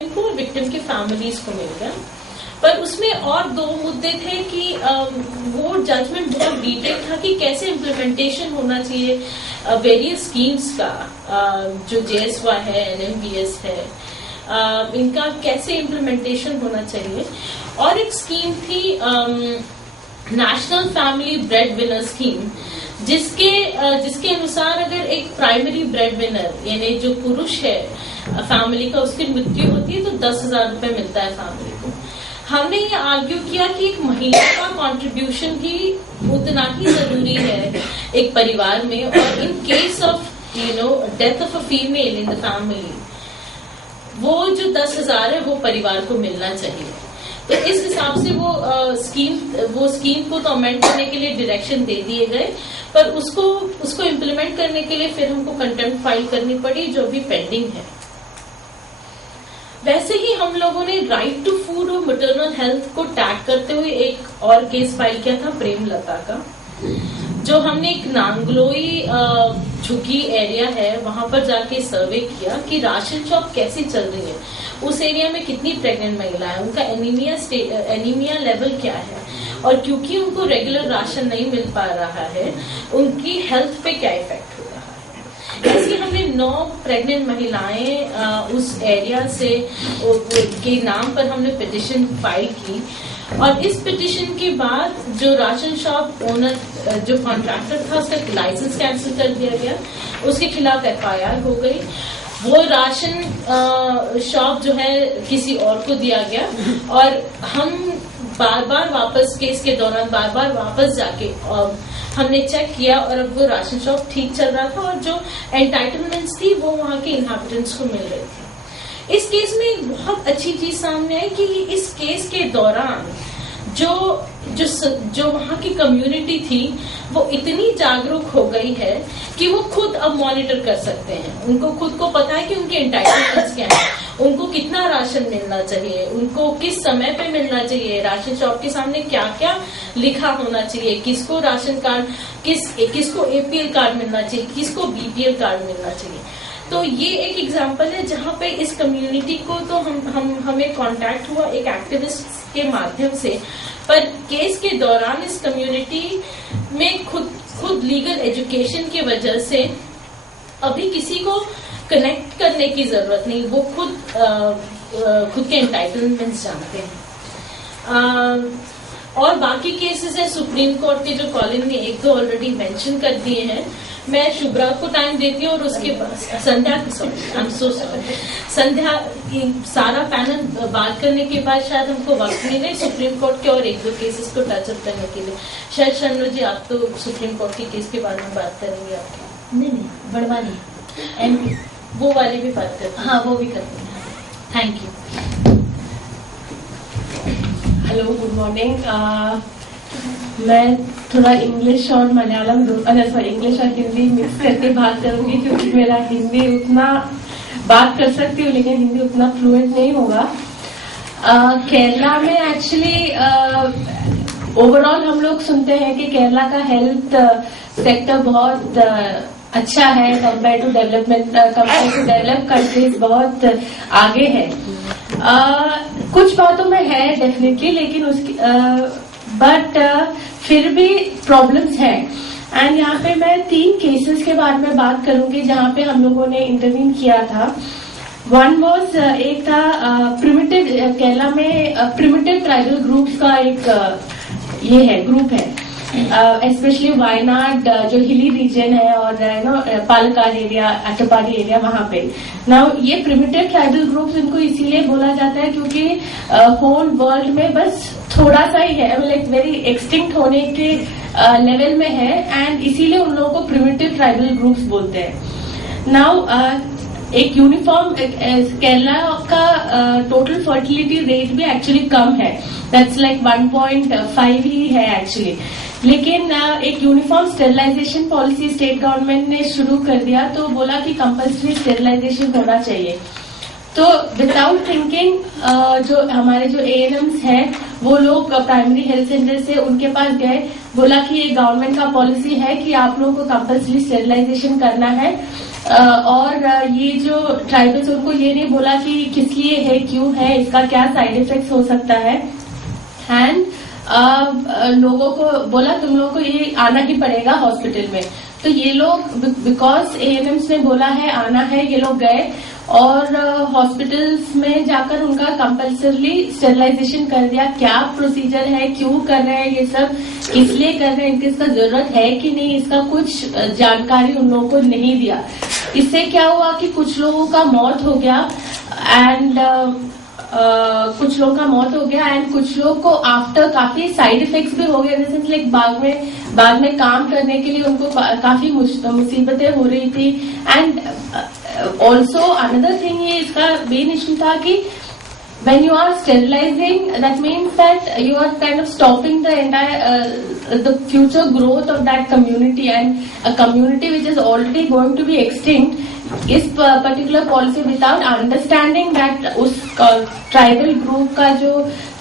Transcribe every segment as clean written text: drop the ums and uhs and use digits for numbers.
को विक्टिम की फैमिलीज को मिल गया। पर उसमें और दो मुद्दे थे कि वो जजमेंट बहुत डिटेल था कि कैसे इम्प्लीमेंटेशन होना चाहिए वेरियस स्कीम्स का, जो JSY है, NMBS है, इनका कैसे इम्प्लीमेंटेशन होना चाहिए। और एक स्कीम थी national family bread winner scheme, जिसके अनुसार अगर एक प्राइमरी ब्रेड विनर यानी जो पुरुष है फैमिली का, उसकी मृत्यु होती है तो 10,000 रुपए मिलता है फैमिली को। हमने ये आर्ग्यू किया कि एक महिला का कंट्रीब्यूशन भी उतना ही जरूरी है एक परिवार में, और in case of death of a female in the family, वो जो 10,000 है वो परिवार को मिलना चाहिए। तो इस हिसाब से वो स्कीम को तो अमेंड करने के लिए डायरेक्शन दे दिए गए, पर उसको इम्प्लीमेंट करने के लिए फिर हमको कंटेम्प्ट फाइल करनी पड़ी, जो भी पेंडिंग है। वैसे ही हम लोगों ने राइट टू फूड और मैटरनल हेल्थ को टैग करते हुए एक और केस फाइल किया था प्रेमलता का, जो हमने एक नांगलोई झुग्गी एरिया है वहां पर जाके सर्वे किया कि राशन शॉप कैसी चल रही है, उस एरिया में कितनी प्रेग्नेंट महिला है, उनका एनीमिया लेवल क्या है, और क्योंकि उनको रेगुलर राशन नहीं मिल पा रहा है उनकी हेल्थ पे क्या इफेक्ट हो रहा है। इसलिए हमने 9 प्रेग्नेंट महिलाएं उस एरिया से के नाम पर हमने पिटिशन फाइल की, और इस पिटिशन के बाद जो राशन शॉप ओनर जो कॉन्ट्रैक्टर था उसका लाइसेंस कैंसिल कर दिया गया, उसके खिलाफ FIR हो गई, वो राशन शॉप जो है किसी और को दिया गया, और हम बार बार वापस केस के दौरान बार बार वापस जाके हमने चेक किया, और अब वो राशन शॉप ठीक चल रहा था और जो एंटाइटलमेंट्स थी वो वहां के इनहैबिटेंट्स को मिल रही थी। इस केस में एक बहुत अच्छी चीज सामने आई कि इस केस के दौरान जो वहां की कम्युनिटी थी वो इतनी जागरूक हो गई है कि वो खुद अब मॉनिटर कर सकते हैं। उनको खुद को पता है कि उनके एंटाइटलमेंट्स क्या है, उनको कितना राशन मिलना चाहिए, उनको किस समय पे मिलना चाहिए, राशन शॉप के सामने क्या क्या लिखा होना चाहिए, किसको राशन कार्ड, किसको APL कार्ड मिलना चाहिए, किसको BPL कार्ड मिलना चाहिए। तो ये एक एग्जाम्पल है जहाँ पे इस कम्युनिटी को तो हमें कांटेक्ट हुआ एक एक्टिविस्ट के माध्यम से, पर केस के दौरान इस कम्युनिटी में खुद लीगल एजुकेशन की वजह से अभी किसी को कनेक्ट करने की जरूरत नहीं, वो खुद के एंटाइटलमेंट्स जानते हैं। और बाकी केसेस है सुप्रीम कोर्ट के, जो कॉलिन ने 1-2 ऑलरेडी मेंशन कर दिए हैं। मैं शुभ्रा को टाइम देती हूँ और उसके बाद संध्या सारा पैनल बात करने के बाद शायद हमको वक्त मिले सुप्रीम कोर्ट के और 1-2 केसेस को टचअप करने के लिए। शायद शर्मा जी आप तो सुप्रीम कोर्ट के केस के बारे में बात करेंगे आपके? नहीं बड़वानी MP वो वाले भी बात करते हैं? हाँ वो भी करते हैं। Thank you. Hello, good morning. मैं थोड़ा इंग्लिश और मलयालम इंग्लिश और हिंदी मिक्स करके बात करूंगी, क्योंकि मेरा हिंदी उतना बात कर सकती हूँ लेकिन हिंदी उतना फ्लुएंट नहीं होगा। केरला में एक्चुअली ओवरऑल हम लोग सुनते हैं कि केरला का हेल्थ सेक्टर बहुत अच्छा है कंपेयर टू डेवलप कंट्रीज, बहुत आगे है। कुछ बातों में है डेफिनेटली, लेकिन उसकी बट फिर भी प्रॉब्लम्स हैं। एंड यहाँ पे मैं 3 केसेस के बारे में बात करूंगी जहाँ पे हम लोगों ने इंटरवीन किया था। वन वॉज एक था प्रिमिटिव, केरला में प्रिमिटिव ट्राइबल ग्रुप्स का एक ये है ग्रुप है, स्पेशली वायनाड जो हिली रीजन है और पालक्काड एरिया, अट्टपाडी एरिया, वहां पे नाउ ये प्रिमिटिव ट्राइबल ग्रुप्स इनको इसीलिए बोला जाता है क्योंकि होल वर्ल्ड में बस थोड़ा सा ही है, लाइक वेरी एक्सटिंक्ट होने के लेवल में है, एंड इसीलिए उन लोगों को प्रिमिटिव ट्राइबल ग्रुप्स बोलते हैं। नाउ एक यूनिफॉर्म केरला का टोटल फर्टिलिटी रेट भी एक्चुअली कम है, दैट्स लाइक 1.5 ही है एक्चुअली, लेकिन एक uniform sterilisation policy state government ने शुरू कर दिया, तो बोला कि कंपल्सरी स्टेरिलाइजेशन होना चाहिए। तो विदाउट थिंकिंग जो हमारे जो ANMs हैं वो लोग प्राइमरी हेल्थ सेंटर से उनके पास गए, बोला कि ये गवर्नमेंट का पॉलिसी है कि आप लोगों को कंपल्सरी स्टेरिलाइजेशन करना है, और ये जो ट्राइबल्स उनको ये नहीं बोला कि किस लिए है, क्यों है, इसका क्या साइड इफेक्ट्स हो सकता है। एंड लोगों को बोला तुम लोगों को ये आना ही पड़ेगा हॉस्पिटल में। तो ये लोग बिकॉज एएनएम्स ने बोला है आना है, ये लोग गए और हॉस्पिटल्स में जाकर उनका कंपल्सरली स्टेरिलाइजेशन कर दिया। क्या प्रोसीजर है, क्यों कर रहे हैं, ये सब इसलिए कर रहे हैं, इनकी इसका जरूरत है कि नहीं, इसका कुछ जानकारी उन लोगों को नहीं दिया। इससे क्या हुआ कि कुछ लोगों का मौत हो गया एंड कुछ लोगों का मौत हो गया एंड कुछ लोग को आफ्टर काफी साइड इफेक्ट्स भी हो गए। जैसे लाइक बाद में काम करने के लिए उनको काफी मुसीबतें हो रही थी। एंड ऑल्सो अनदर थिंग, ये इसका मेन इश्यू था कि when you are sterilizing, that means that you are kind of stopping the entire the future growth of that community, and a community which is already going to be extinct. इस particular policy without understanding that उस tribal group का जो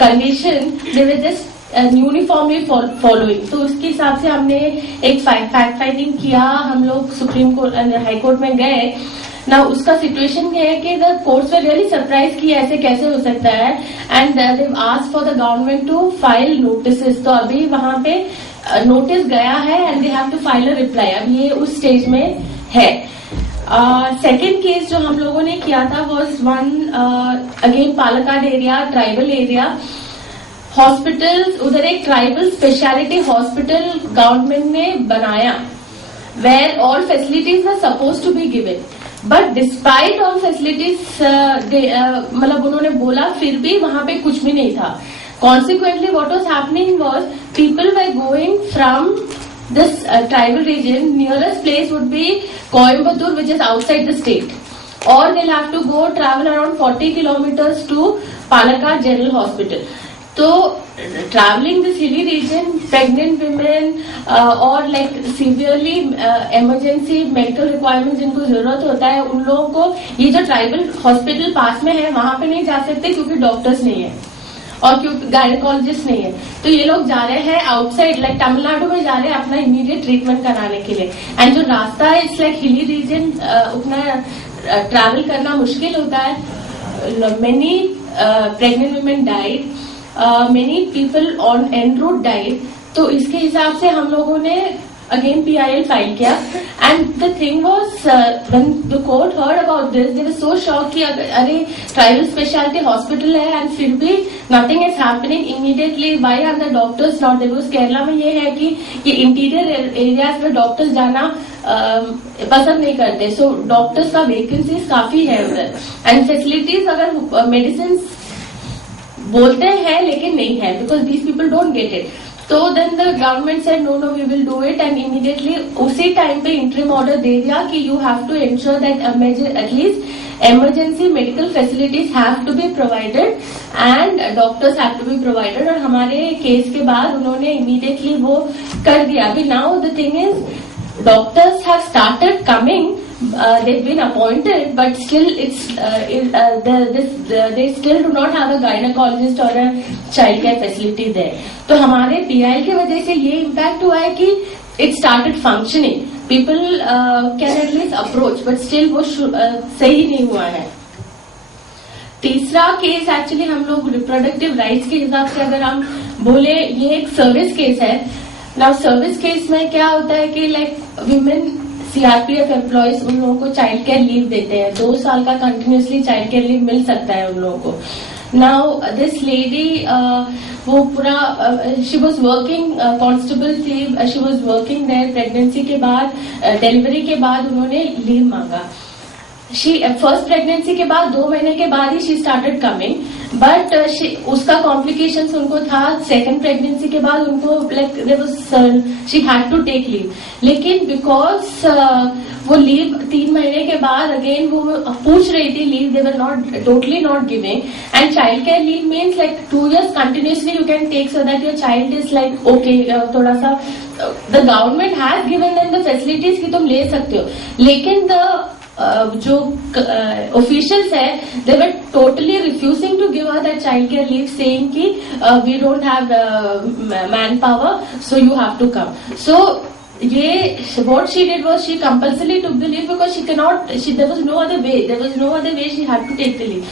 condition they were just uniformly following. तो उसके हिसाब से हमने एक फैक्ट फाइंडिंग किया। हम लोग सुप्रीम कोर्ट हाई कोर्ट में गए ना। उसका सिचुएशन ये है कि the courts were really surprise कि ऐसे कैसे हो सकता है and they asked for the government to file notices. तो अभी वहां पे नोटिस गया है and they have to file a reply. अब ये उस स्टेज में है। सेकेंड केस जो हम लोगों ने किया था was one again Palakkad area, tribal area. Hospital उधर एक ट्राइबल स्पेशलिटी हॉस्पिटल गवर्नमेंट ने बनाया where all facilities were suppose to be given, but despite all facilities मतलब उन्होंने बोला फिर भी वहां पे कुछ भी नहीं था। Consequently what was happening was people were going from this tribal region, nearest place would be Coimbatore, which is outside the state, or they'll have to go travel around 40 kilometers to Palakkad General Hospital. So traveling this hilly region, pregnant women or like severely emergency medical requirements जिनको जरूरत होता है, उन लोगों को ये जो tribal hospital पास में है वहां पे नहीं जा सकते क्योंकि डॉक्टर्स नहीं है और क्योंकि गायनेकोलॉजिस्ट नहीं है। तो ये लोग जा रहे हैं आउटसाइड लाइक तमिलनाडु में जा रहे हैं अपना इमीडिएट ट्रीटमेंट कराने के लिए। एंड जो रास्ता है इट्स लाइक हिली रीजन, उतना ट्रैवल करना मुश्किल होता है। Many pregnant women died, many people on an route died. तो इसके हिसाब से हम लोगों ने अगेन PIL फाइल किया and the thing was when the court heard about this they were so shock कि अरे ट्राइबल स्पेशलिटी हॉस्पिटल है एंड फिर भी nothing is happening immediately. Why are the doctors not there? Kerala में ये है कि ये इंटीरियर एरियाज में डॉक्टर्स जाना पसंद नहीं करते। सो डॉक्टर्स का वैकेंसीज काफी है उधर एंड फैसिलिटीज अगर मेडिसिन बोलते हैं लेकिन नहीं है because these people don't get it. तो then the government said no we will do it and immediately उसी टाइम पे इंटरिम ऑर्डर दे दिया कि you have to ensure that at least emergency medical facilities have to be provided and doctors have to be provided। और हमारे case के बाद उन्होंने immediately वो कर दिया। अभी now the thing is doctors have started coming, they've been appointed, but still they still do not have a gynecologist or a child care facility there। तो हमारे PIL की वजह से ये impact हुआ है कि it started functioning, people can at least approach, but still वो सही नहीं हुआ है। तीसरा केस एक्चुअली हम लोग रिप्रोडक्टिव राइट्स के हिसाब से अगर हम बोले ये एक सर्विस केस है। नाउ सर्विस केस में क्या होता है कि लाइक विमेन CRPF एम्प्लॉयज उन लोगों को चाइल्ड केयर लीव देते हैं, 2 साल का कंटिन्यूसली चाइल्ड केयर लीव मिल सकता है उन लोगों को। नाउ दिस लेडी वो पूरा शी वॉज वर्किंग कांस्टेबल थी, she was working there. Pregnancy के बाद डिलीवरी के बाद उन्होंने लीव मांगा। फर्स्ट प्रेगनेंसी के बाद 2 महीने के बाद ही शी स्टार्टेड कमिंग, बट उसका कॉम्प्लिकेशंस उनको था। सेकंड प्रेगनेंसी के बाद उनको like she had to take leave, लेकिन बिकॉज वो लीव 3 महीने के बाद अगेन वो पूछ रही थी leave, they were not totally not giving. And child care leave means like 2 years continuously you can take so that your child is like okay. थोड़ा सा the government has given them the facilities कि तुम ले सकते हो, लेकिन the जो officials है they were totally refusing to give that child care leave, saying कि we don't have manpower so you have to come. So ये what she did was she compulsorily took the leave because there was no other way she had to take the leave.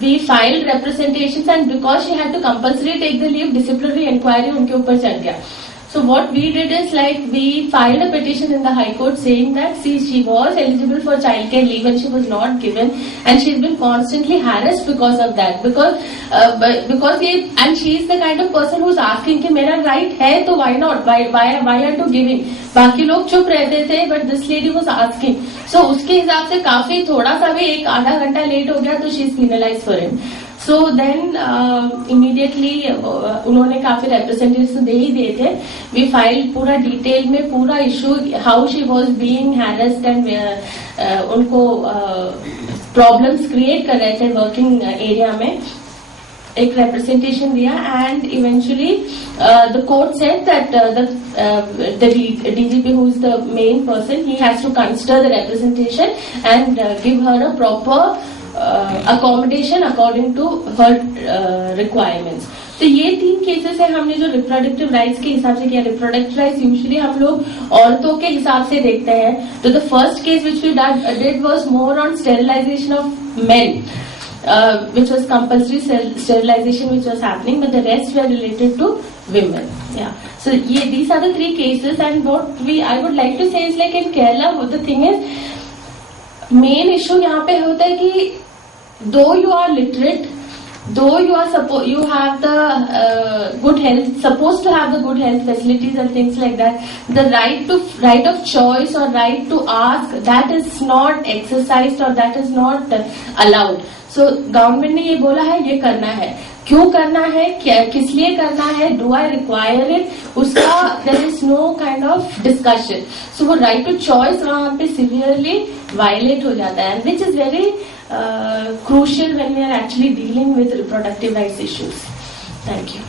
We filed representations and because she had to compulsorily take the leave, disciplinary inquiry उनके ऊपर चल गया. So what we did is we filed a petition in the High Court saying that she was eligible for childcare leave and she was not given, and she's been constantly harassed because of that. And she is the kind of person who's asking कि मेरा right है तो why not? Why aren't you giving? बाकी लोग चुप रहते थे, but this lady was asking. So उसके हिसाब से काफी थोड़ा सा भी एक आधा घंटा लेट हो गया तो she is penalized for it. So then immediately उन्होंने काफी representatives दे ही दिए थे. We filed पूरा डिटेल में पूरा issue, how she was being harassed and उनको प्रॉब्लम्स क्रिएट कर रहे थे वर्किंग एरिया में. एक representation दिया and eventually the court said that the DGP, who is the main person, he has to consider the representation and give her a proper accommodation according to her requirements. तो ये 3 cases है हमने जो reproductive rights के हिसाब से किया. Reproductive rights usually हम लोग औरतों के हिसाब से देखते हैं. तो the first case which we did was more on sterilisation of men, which was compulsory sterilization which was happening, but the rest were related to women. Yeah. So these are the 3 cases, and what I would like to say is in Kerala, the thing is, main issue यहाँ पे होता है कि though you are literate, though you have the good health, supposed to have the good health facilities and things like that, the right of choice or right to ask, that is not exercised or that is not allowed. So government ने ये बोला है ये करना है, क्यों करना है, किस लिए करना है, डू आई रिक्वायर इट, उसका there is no kind of discussion. So वो राइट टू चॉइस वहां पे सिवियरली वायलेट हो जाता है, which is very crucial when we are actually dealing with reproductive rights issues. Thank you.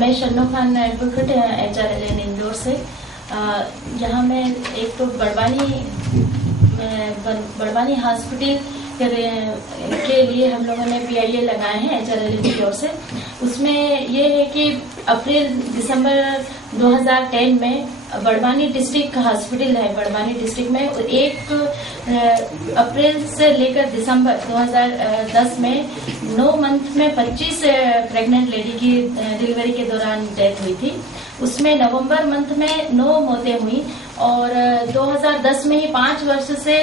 मैं Shanno Khan advocate HRLN Indore से. यहाँ मैं एक तो बड़वानी हॉस्पिटल के लिए हम लोगों ने PIA लगाए हैं HRLN की ओर से. उसमें ये है कि अप्रैल-दिसंबर 2010 में बड़वानी डिस्ट्रिक्ट हॉस्पिटल है, बड़वानी डिस्ट्रिक्ट में 1 अप्रैल से लेकर दिसंबर 2010 में 9 मंथ में 25 प्रेग्नेंट लेडी की डिलीवरी के दौरान डेथ हुई थी. उसमें नवंबर मंथ में 9 मौतें हुई और 2010 में ही 5 वर्ष से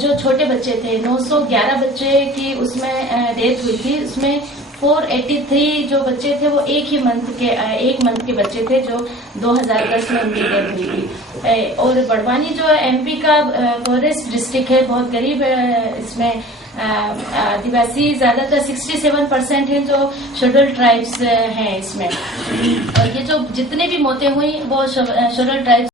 जो छोटे बच्चे थे 911 बच्चे की उसमें डेथ हुई थी. उसमें 483 जो बच्चे थे वो एक मंथ के बच्चे थे जो 2010 में उनकी डेथ हुई थी. और बड़वानी जो MP का पोरेस्ट डिस्ट्रिक्ट है, बहुत गरीब इसमें आदिवासी ज्यादातर 67% है जो शेड्यूल्ड ट्राइब्स हैं इसमें. और ये जो जितने भी मौतें हुई वो शेड्यूल्ड ट्राइब्स